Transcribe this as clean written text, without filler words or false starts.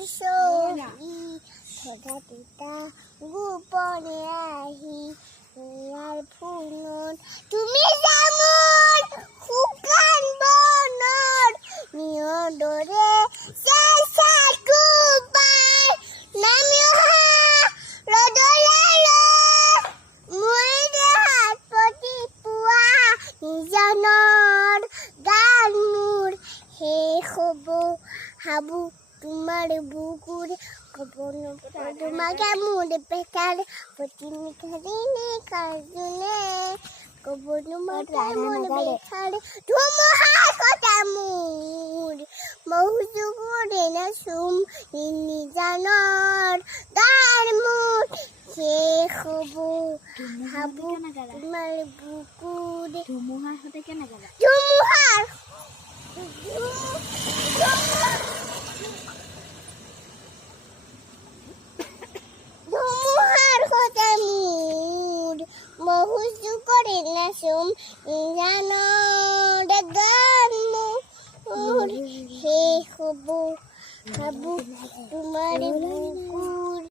সহি তথাপিতা গোপনে আহি ইয়াৰ ফুলত তুমি যামোন শুকান বনৰ নিয়ৰ দৰে চেঁচা কোবাই নামি অহা ৰ'দলৈ মই দেহাত প্ৰতি পুৱা নিজানৰ গান মোৰ শেষ হ'ব হাবু তোমাৰ বুকুৰে ক'ব নপৰা তোমাকে মোৰ পেকাৰে প্ৰতি নিখাৰিনে কাজুনে ক'ব তোমাকে মোৰ পেকাৰে ধুমুহাৰ কথা মোৰ মহুজুগুৰে নাচুম নিজানৰ গান মোৰ শেষ হ'ব হাবু তোমাৰ বুকুৰে ধুমুহাৰ সৈতে কেনেকৈ গালা? ধুমুহাৰ সৈতে মোৰ মহুজু কৰি নাচুম জানৰ গান মোৰ শেষ হ'ব হাবু তোমাৰ বুকুৰে